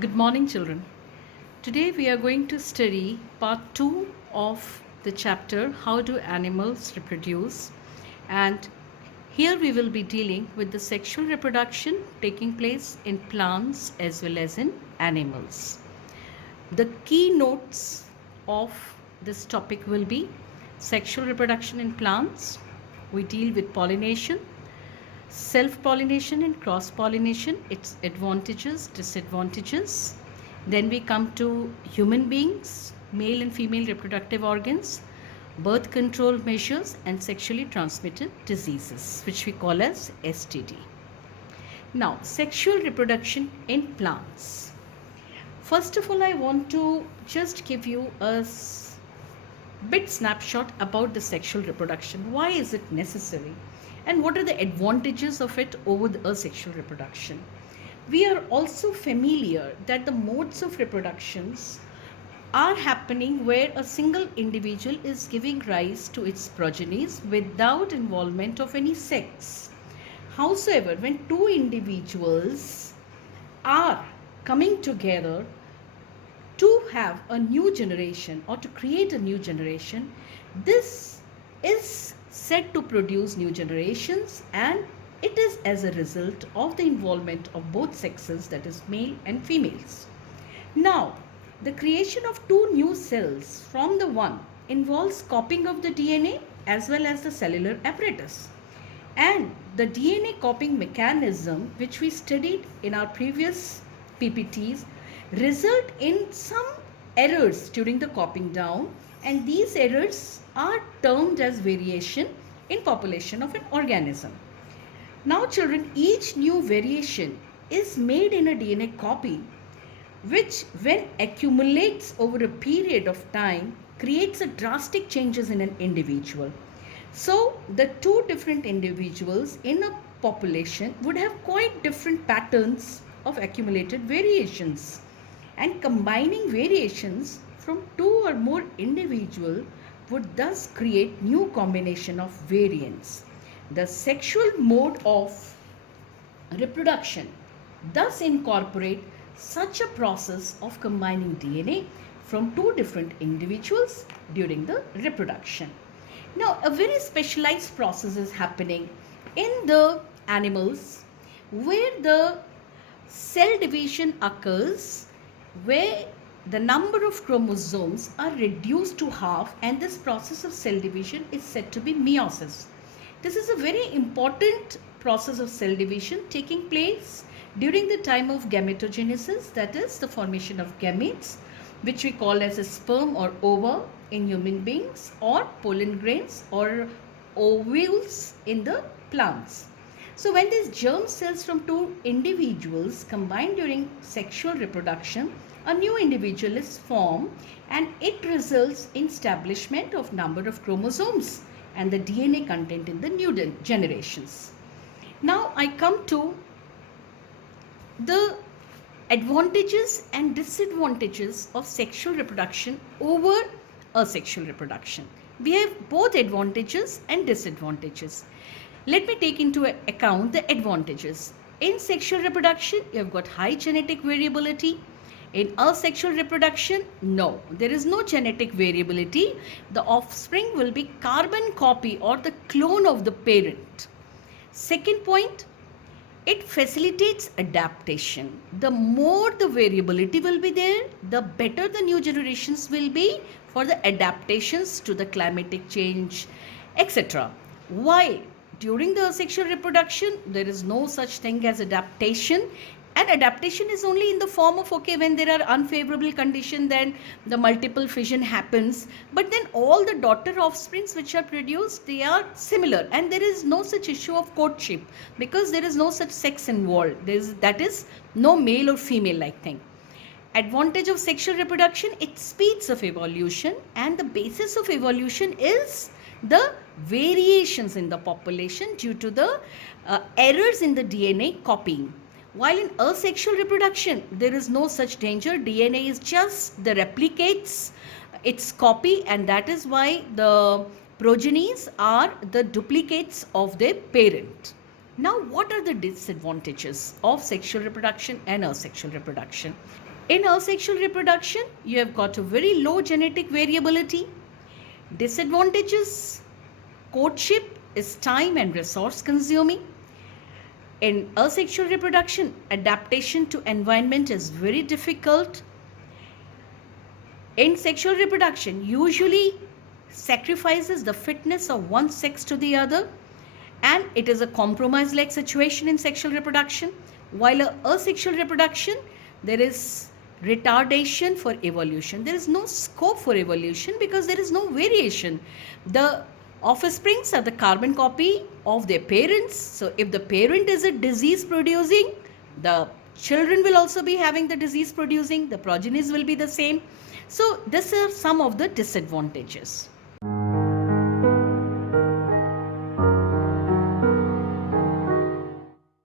Good morning, children. Today we are going to study part 2 of the chapter How Do Animals Reproduce? And here we will be dealing with the sexual reproduction taking place in plants as well as in animals. The keynotes of this topic will be sexual reproduction in plants. We deal with pollination, self-pollination and cross-pollination, its advantages, disadvantages. Then we come to human beings, male and female reproductive organs, birth control measures and sexually transmitted diseases, which we call as STD. Now, sexual reproduction in plants. First of all, I want to just give you a bit snapshot about the sexual reproduction. Why is it necessary? And what are the advantages of it over the asexual reproduction? We are also familiar that the modes of reproductions are happening where a single individual is giving rise to its progenies without involvement of any sex. However, when two individuals are coming together to have a new generation or to create a new generation, this is said to produce new generations, and it is as a result of the involvement of both sexes, that is male and females. Now, the creation of two new cells from the one involves copying of the DNA as well as the cellular apparatus. And the DNA copying mechanism, which we studied in our previous PPTs, result in some errors during the copying down, and these errors are termed as variation in population of an organism. Now children, each new variation is made in a DNA copy which when accumulates over a period of time creates a drastic changes in an individual. So the two different individuals in a population would have quite different patterns of accumulated variations, and combining variations from two or more individuals would thus create new combination of variants. The sexual mode of reproduction thus incorporate such a process of combining DNA from two different individuals during the reproduction. Now, a very specialized process is happening in the animals where the cell division occurs, where the number of chromosomes are reduced to half, and this process of cell division is said to be meiosis. This is a very important process of cell division taking place during the time of gametogenesis, that is the formation of gametes, which we call as a sperm or ova in human beings, or pollen grains or ovules in the plants. So when these germ cells from two individuals combine during sexual reproduction, a new individual is formed, and it results in establishment of number of chromosomes and the DNA content in the new generations. Now I come to the advantages and disadvantages of sexual reproduction over asexual reproduction. We have both advantages and disadvantages. Let me take into account the advantages. In sexual reproduction, you have got high genetic variability. In asexual reproduction, no, there is no genetic variability. The offspring will be carbon copy or the clone of the parent. Second point, it facilitates adaptation. The more the variability will be there, the better the new generations will be for the adaptations to the climatic change, etc. While during the asexual reproduction, there is no such thing as adaptation. And adaptation is only in the form of, okay, when there are unfavorable conditions, then the multiple fission happens. But then all the daughter offsprings which are produced, they are similar. And there is no such issue of courtship because there is no such sex involved. That is no male or female like thing. Advantage of sexual reproduction, it speeds of evolution, and the basis of evolution is the variations in the population due to the errors in the DNA copying. While in asexual reproduction, there is no such danger. DNA is just the replicates its copy, and that is why the progenies are the duplicates of their parent. Now, what are the disadvantages of sexual reproduction and asexual reproduction? In asexual reproduction, you have got a very low genetic variability. Disadvantages: courtship is time and resource consuming. In asexual reproduction, adaptation to environment is very difficult. In sexual reproduction, usually sacrifices the fitness of one sex to the other, and it is a compromise like situation in sexual reproduction. While in asexual reproduction, there is retardation for evolution. There is no scope for evolution because there is no variation. The offsprings are the carbon copy of their parents. So if the parent is a disease producing, the children will also be having the disease producing, the progenies will be the same. So these are some of the disadvantages.